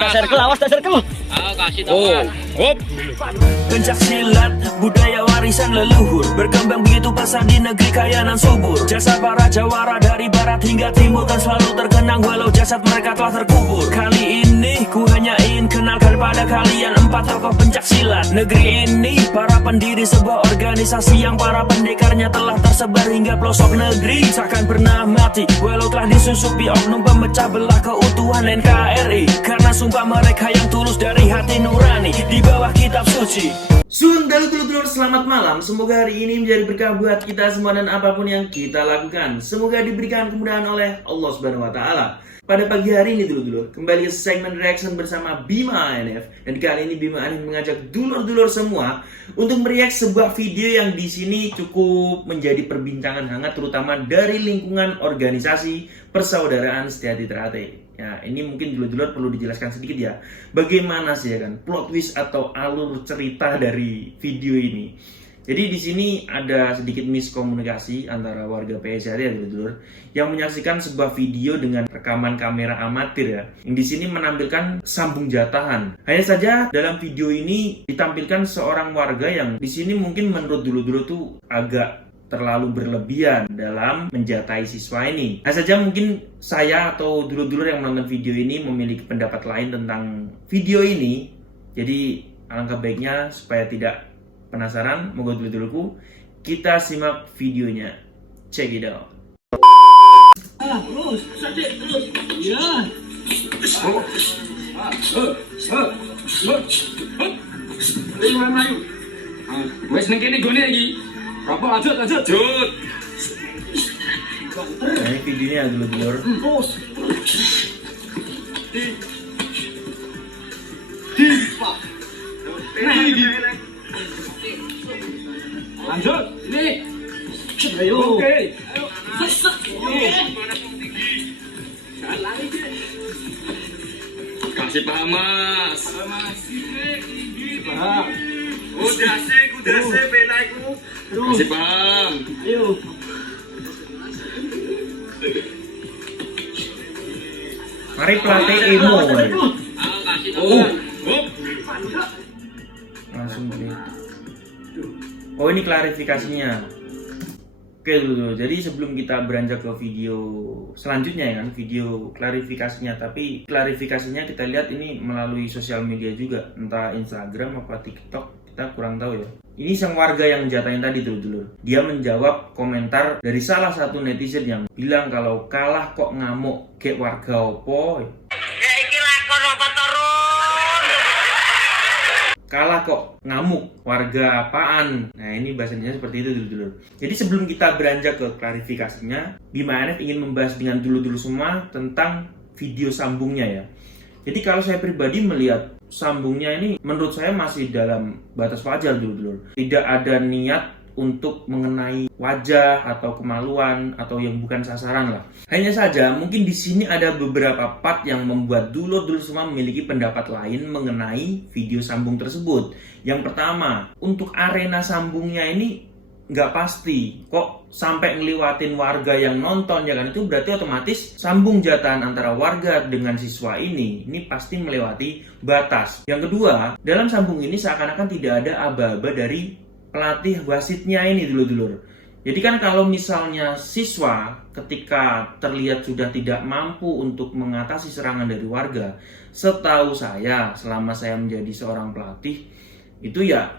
Circle, awas circle. Kasih tahu. Hop. Pencak silat, budaya warisan leluhur, berkembang begitu pesat di negeri kaya dan subur. Jasa para jawara dari barat hingga timur kan selalu terkenang walau jasad mereka telah terkubur. Kali ini ku hanya ingin kenalkan pada kalian 4 tokoh pencak silat negeri ini. Para pendiri sebuah organisasi yang para pendekarnya telah tersebar hingga pelosok negeri. Takkan pernah mati walau telah disusupi oknum pemecah belah keutuhan NKRI. Karena sumpah mereka yang tulus dari hati nurani di bawah kitab suci. Dulur-dulur, selamat malam. Semoga hari ini menjadi berkah buat kita semua dan apapun yang kita lakukan. Semoga diberikan kemudahan oleh Allah Subhanahu wa taala. Pada pagi hari ini dulur-dulur, kembali ke segmen reaction bersama Bima ANF. Dan kali ini Bima ANF mengajak dulur-dulur semua untuk mereact sebuah video yang di sini cukup menjadi perbincangan hangat, terutama dari lingkungan organisasi Persaudaraan Setiati Teratai. Ya, ini mungkin dulur-dulur perlu dijelaskan sedikit ya. Bagaimana sih ya kan plot twist atau alur cerita dari video ini. Jadi di sini ada sedikit miskomunikasi antara warga PSRI ya dulur-dulur yang menyaksikan sebuah video dengan rekaman kamera amatir ya. Yang di sini menampilkan sambung jatahan. Hanya saja dalam video ini ditampilkan seorang warga yang di sini mungkin menurut dulur-dulur tuh agak terlalu berlebihan dalam menjatai siswa ini. Nah saja mungkin saya atau dulur-dulur yang menonton video ini memiliki pendapat lain tentang video ini. Jadi alangkah baiknya supaya tidak penasaran, moga dulur-dulurku kita simak videonya. Check it out. Terus, terus. Ya. Wes ning kene gone iki. Apa lanjut. Nah, ini videonya dulur-dulur. Terus. Lanjut. Ini. Ayo. Oke. Kasih paham, Mas. Udah sih, benaiku. Kasih paham. Ayo. Mari pelatih emo. Kasih tahu. Langsung gitu. Oh ini klarifikasinya. Oke dulu. Jadi sebelum kita beranjak ke video selanjutnya ya kan, video klarifikasinya. Tapi klarifikasinya kita lihat ini melalui sosial media juga, entah Instagram apa TikTok, kita kurang tahu ya. Ini sang warga yang menjatain tadi dulu. Dia menjawab komentar dari salah satu netizen yang bilang kalau kalah kok ngamuk kayak warga opo. Kalah kok ngamuk, warga apaan? Nah ini bahasanya seperti itu dulur-dulur. Jadi sebelum kita beranjak ke klarifikasinya, Bima ANF ingin membahas dengan dulur-dulur semua tentang video sambungnya ya. Jadi kalau saya pribadi melihat sambungnya ini menurut saya masih dalam batas wajar dulur-dulur. Tidak ada niat untuk mengenai wajah atau kemaluan atau yang bukan sasaran lah. Hanya saja mungkin di sini ada beberapa part yang membuat dulur-dulur semua memiliki pendapat lain mengenai video sambung tersebut. Yang pertama, untuk arena sambungnya ini nggak pasti. Kok sampai ngeliwatin warga yang nonton ya kan, itu berarti otomatis sambung jatahan antara warga dengan siswa ini pasti melewati batas. Yang kedua, dalam sambung ini seakan-akan tidak ada aba-aba dari pelatih wasitnya ini dulur-dulur. Jadi kan kalau misalnya siswa ketika terlihat sudah tidak mampu untuk mengatasi serangan dari warga, setahu saya selama saya menjadi seorang pelatih itu ya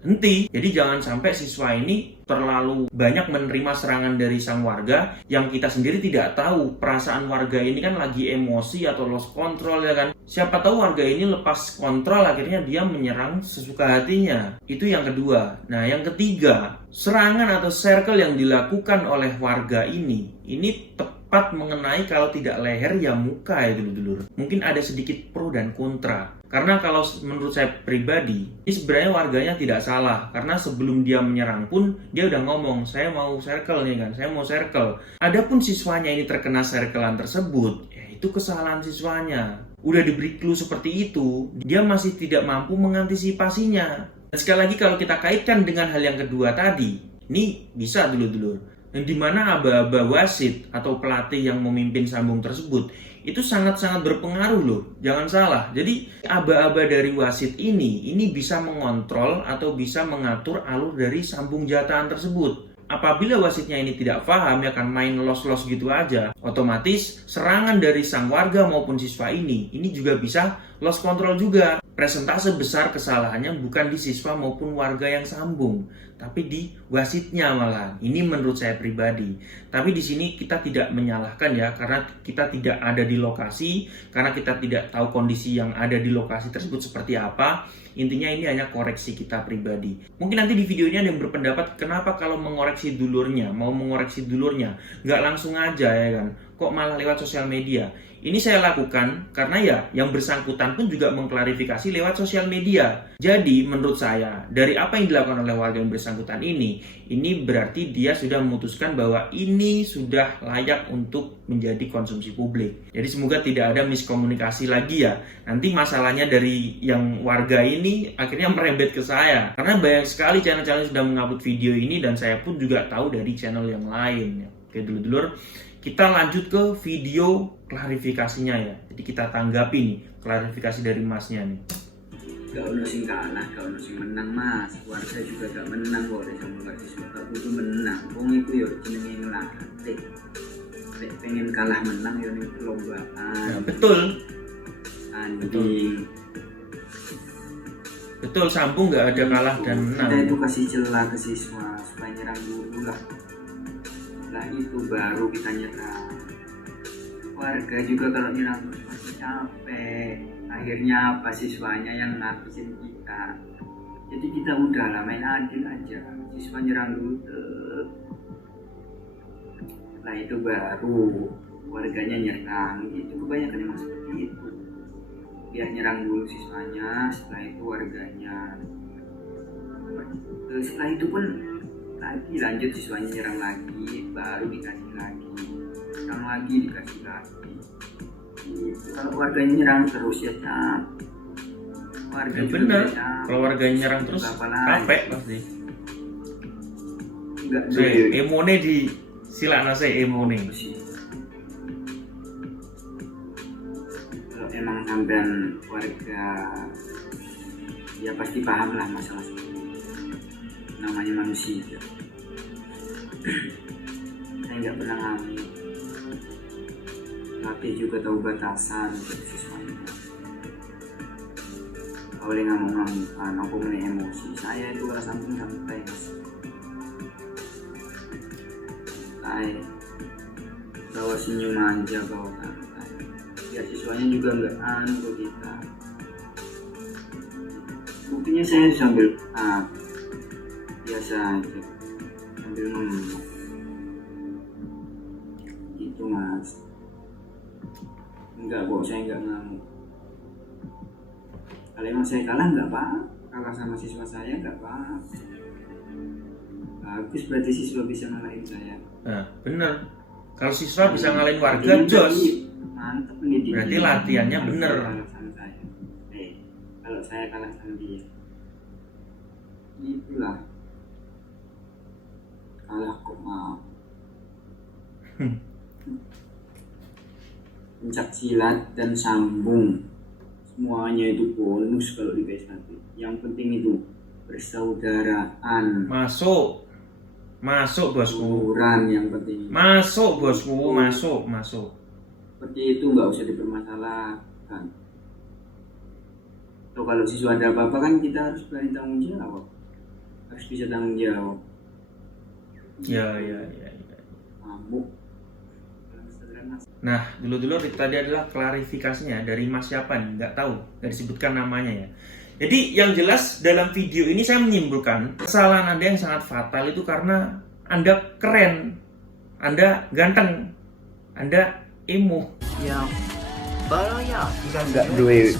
henti. Jadi jangan sampai siswa ini terlalu banyak menerima serangan dari sang warga yang kita sendiri tidak tahu perasaan warga ini kan lagi emosi atau lost control ya kan. Siapa tahu warga ini lepas kontrol akhirnya dia menyerang sesuka hatinya. Itu yang kedua. Nah yang ketiga, serangan atau circle yang dilakukan oleh warga ini tepat mengenai kalau tidak leher ya muka ya dulur-dulur. Mungkin ada sedikit pro dan kontra. Karena kalau menurut saya pribadi, ini sebenarnya warganya tidak salah. Karena sebelum dia menyerang pun, dia udah ngomong, saya mau circle nih kan, saya mau circle. Adapun siswanya ini terkena circlean tersebut, ya itu kesalahan siswanya. Udah diberi clue seperti itu, dia masih tidak mampu mengantisipasinya. Dan sekali lagi kalau kita kaitkan dengan hal yang kedua tadi, ini bisa dulur-dulur. Yang dimana aba-aba wasit atau pelatih yang memimpin sambung tersebut itu sangat-sangat berpengaruh loh. Jangan salah. Jadi aba-aba dari wasit ini bisa mengontrol atau bisa mengatur alur dari sambung jataan tersebut. Apabila wasitnya ini tidak paham, ya akan main los-los gitu aja, otomatis serangan dari sang warga maupun siswa ini juga bisa lost control juga. Presentase besar kesalahannya bukan di siswa maupun warga yang sambung, tapi di wasitnya malah. Ini menurut saya pribadi. Tapi di sini kita tidak menyalahkan ya, karena kita tidak ada di lokasi, karena kita tidak tahu kondisi yang ada di lokasi tersebut seperti apa. Intinya ini hanya koreksi kita pribadi. Mungkin nanti di video ini ada yang berpendapat kenapa kalau mengoreksi dulurnya, nggak langsung aja ya kan, kok malah lewat sosial media. Ini saya lakukan karena ya yang bersangkutan pun juga mengklarifikasi lewat sosial media. Jadi menurut saya dari apa yang dilakukan oleh warga yang bersangkutan ini berarti dia sudah memutuskan bahwa ini sudah layak untuk menjadi konsumsi publik. Jadi semoga tidak ada miskomunikasi lagi ya. Nanti masalahnya dari yang warga ini akhirnya merembet ke saya. Karena banyak sekali channel-channel yang sudah mengupload video ini dan saya pun juga tahu dari channel yang lain. Oke dulur-dulur, kita lanjut ke video klarifikasinya ya. Jadi kita tanggapi nih klarifikasi dari masnya nih. Gak ono sing kalah, gak ono sing menang mas. Warga juga gak menang kok dari sama siswa. Gak butuh menang. Wong itu ya jenenge ngelatih. Pengen kalah menang ya ning perlombaan. Ya, betul. Tanding. Betul, sambung nggak ada kalah dan menang. Kita itu kasih celah ke siswa supaya nyerang dulu lah. Setelah itu baru kita nyerang. Warga juga kalau nyerang pasti capek. Akhirnya apa, siswanya yang ngabisin kita. Jadi kita udahlah main adil aja. Siswa nyerang dulu. Setelah itu baru warganya nyerang. Itu kebanyakan memang seperti itu. Biar nyerang dulu siswanya, setelah itu warganya. Setelah itu pun lagi lanjut siswanya nyerang lagi, baru dikasih lagi, nyerang lagi, dikasih lagi. Kalau warganya nyerang terus ya warga ya benar, kalau warganya nyerang terus capek pasti. Enggak emone di silakna saya emone. Kalau emang sampean warga ya pasti paham lah masalah ini. Namanya manusia. Saya nggak pernah ngambil, tapi juga tahu batasan untuk siswanya. Boleh ngamuk-ngamukan, aku mulai emosi. Saya itu kalau santai mas. Saya bawa senyum aja, bawa santai. Biar siswanya juga nggak ke kita. Buktinya saya sambil biasa aja, sambil ngomong gitu mas. Enggak kok, saya enggak ngamuk. Kalau emang saya kalah enggak apa, kalah sama siswa saya enggak apa. Bagus, berarti siswa bisa ngalahin saya. Nah bener, kalau siswa bisa ngalahin warga jos, mantep nih. Berarti latihannya bener. Kalau saya kalah sama dia, itulah kalah kok mau. Pencak silat dan sambung, semuanya itu bonus kalau di PS1. Yang penting itu persaudaraan. Masuk bosku. Ukuran yang penting. Masuk bosku, masuk. Seperti itu nggak usah dipermasalahkan. Kalau siswa ada apa-apa kan kita harus berani tanggung jawab. Harus bisa tanggung jawab. Ya. Mabuk. Nah, dulu tadi adalah klarifikasinya dari Mas siapa nih? Nggak tahu, nggak disebutkan namanya ya. Jadi yang jelas dalam video ini saya menyimpulkan kesalahan Anda yang sangat fatal itu karena Anda keren, Anda ganteng, Anda emo. Ya, baraya. Enggak duit.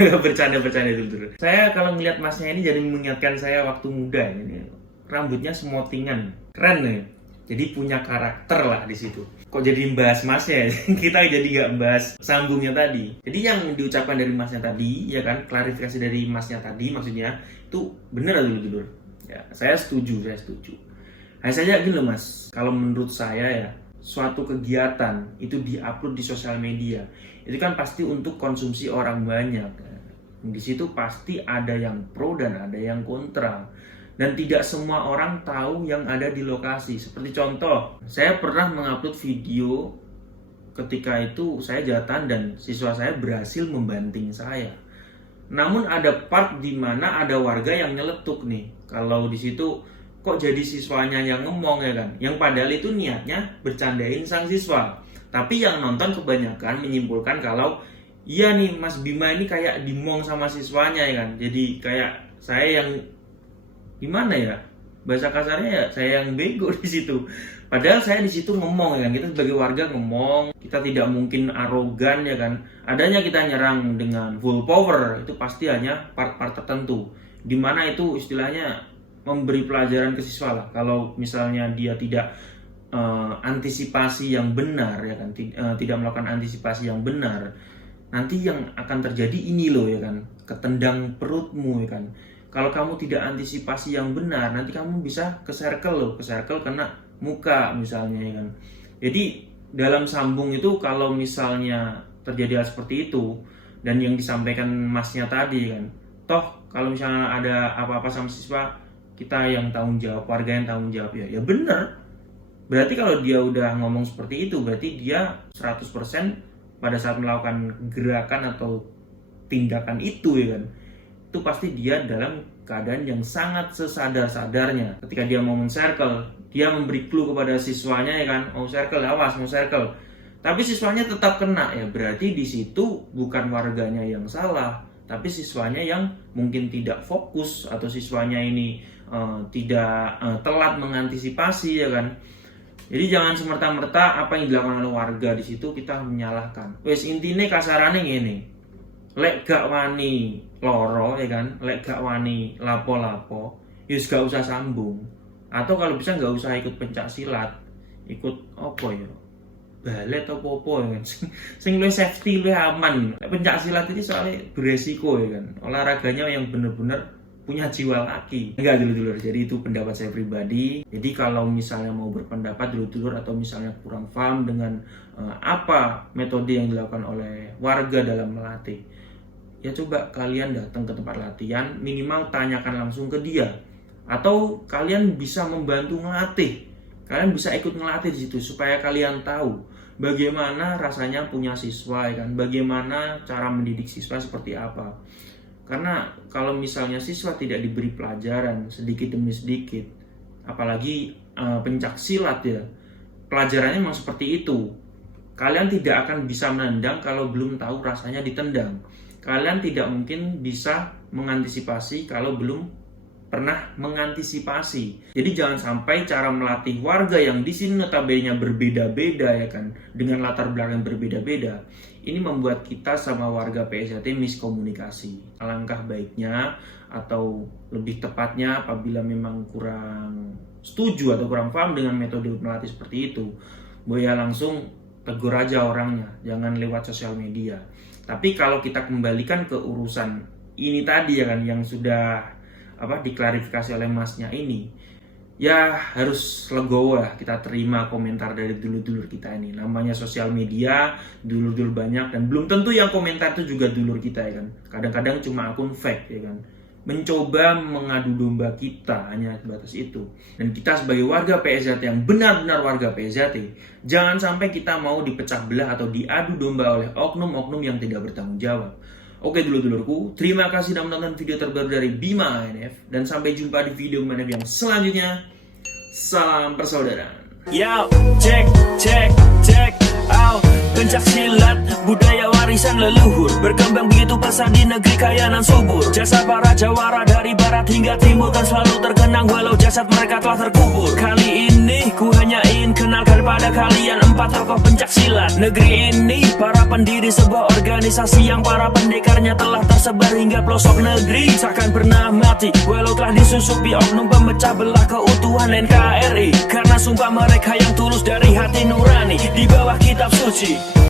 bercanda dulu. Saya kalau melihat Masnya ini jadi mengingatkan saya waktu muda ini. Rambutnya semotingan, keren nih. Jadi punya karakter lah di situ. Kok jadi membahas Masnya? Kita jadi nggak membahas sambungnya tadi. Jadi yang diucapkan dari Masnya tadi, ya kan, klarifikasi dari Masnya tadi, maksudnya itu benar dulu. Ya, saya setuju. Hanya saja gini loh Mas, kalau menurut saya ya, suatu kegiatan itu diupload di sosial media, itu kan pasti untuk konsumsi orang banyak. Di situ pasti ada yang pro dan ada yang kontra. Dan tidak semua orang tahu yang ada di lokasi. Seperti contoh, saya pernah mengupload video ketika itu saya jahatan dan siswa saya berhasil membanting saya. Namun ada part di mana ada warga yang nyeletuk nih. Kalau di situ kok jadi siswanya yang ngomong ya kan? Yang padahal itu niatnya bercandain sang siswa. Tapi yang nonton kebanyakan menyimpulkan kalau iya nih Mas Bima ini kayak dimong sama siswanya ya kan. Jadi kayak saya yang gimana ya? Bahasa kasarnya ya saya yang bego di situ. Padahal saya di situ ngomong ya kan. Kita sebagai warga ngomong, kita tidak mungkin arogan ya kan. Adanya kita nyerang dengan full power itu pasti hanya part-part tertentu. Dimana itu istilahnya memberi pelajaran ke siswa lah. Kalau misalnya dia tidak antisipasi yang benar ya kan, tidak melakukan antisipasi yang benar, nanti yang akan terjadi ini loh ya kan, ketendang perutmu ya kan. Kalau kamu tidak antisipasi yang benar, nanti kamu bisa ke circle kena muka misalnya ya kan. Jadi dalam sambung itu kalau misalnya terjadi hal seperti itu dan yang disampaikan masnya tadi kan, toh kalau misalnya ada apa-apa sama siswa, kita yang tanggung jawab, warga yang tanggung jawab ya benar. Berarti kalau dia udah ngomong seperti itu, berarti dia 100% pada saat melakukan gerakan atau tindakan itu ya kan, itu pasti dia dalam keadaan yang sangat sesadar-sadarnya. Ketika dia mau men-circle, dia memberi clue kepada siswanya ya kan, mau circle, awas mau circle. Tapi siswanya tetap kena ya, berarti di situ bukan warganya yang salah, tapi siswanya yang mungkin tidak fokus atau siswanya ini tidak telat mengantisipasi ya kan. Jadi jangan semerta-merta apa yang dilakukan oleh warga di situ kita menyalahkan. Wes intine kasarane ngene. Lek gak wani loro ya kan, lek gak wani lapo-lapo, yus gak usah sambung. Atau kalau bisa gak usah ikut pencak silat. Ikut apa ya? Balet atau popo ya kan. Sing luwih safety, luwih aman. Pencak silat itu soalnya beresiko ya kan. Olahraganya yang bener-bener punya jiwa kaki. Enggak dulur-dulur, jadi itu pendapat saya pribadi. Jadi kalau misalnya mau berpendapat dulur-dulur atau misalnya kurang paham dengan apa metode yang dilakukan oleh warga dalam melatih, ya coba kalian datang ke tempat latihan, minimal tanyakan langsung ke dia. Atau kalian bisa membantu ngelatih. Kalian bisa ikut ngelatih di situ supaya kalian tahu bagaimana rasanya punya siswa ya kan, bagaimana cara mendidik siswa seperti apa. Karena kalau misalnya siswa tidak diberi pelajaran sedikit demi sedikit, apalagi pencak silat ya, pelajarannya memang seperti itu. Kalian tidak akan bisa menendang kalau belum tahu rasanya ditendang. Kalian tidak mungkin bisa mengantisipasi kalau belum pernah mengantisipasi. Jadi jangan sampai cara melatih warga yang di sini notabene berbeda-beda ya kan, dengan latar belakang berbeda-beda, ini membuat kita sama warga PSJT miskomunikasi. Alangkah baiknya atau lebih tepatnya apabila memang kurang setuju atau kurang paham dengan metode melatih seperti itu, boleh langsung tegur aja orangnya, jangan lewat sosial media. Tapi kalau kita kembalikan ke urusan ini tadi ya kan, yang sudah diklarifikasi oleh masnya ini, ya harus legowo lah kita terima komentar dari dulur-dulur kita ini. Namanya sosial media, dulur-dulur banyak dan belum tentu yang komentar itu juga dulur kita ya kan. Kadang-kadang cuma akun fake ya kan, mencoba mengadu domba kita, hanya sebatas itu. Dan kita sebagai warga PSJT yang benar-benar warga PSJT, jangan sampai kita mau dipecah belah atau diadu domba oleh oknum-oknum yang tidak bertanggung jawab. Oke dulur-dulurku, terima kasih sudah menonton video terbaru dari Bima ANF, dan sampai jumpa di video ANF yang selanjutnya. Salam persaudaraan. Yo, check out. Pencak silat, budaya warisan leluhur, berkembang begitu pesat di negeri kaya nan subur. Jasa para jawara dari barat hingga timur kan selalu terkenang walau jasad mereka telah terkubur. Kali ini ku hanya ingin kenalkan pada kalian 4 tokoh pencak silat negeri ini. Para pendiri sebuah organisasi yang para pendekarnya telah tersebar hingga pelosok negeri. Takkan pernah mati walau telah disusupi oknum pemecah belah keutuhan NKRI. Karena sumpah mereka yang tulus dari hati nurani di bawah kitab suci.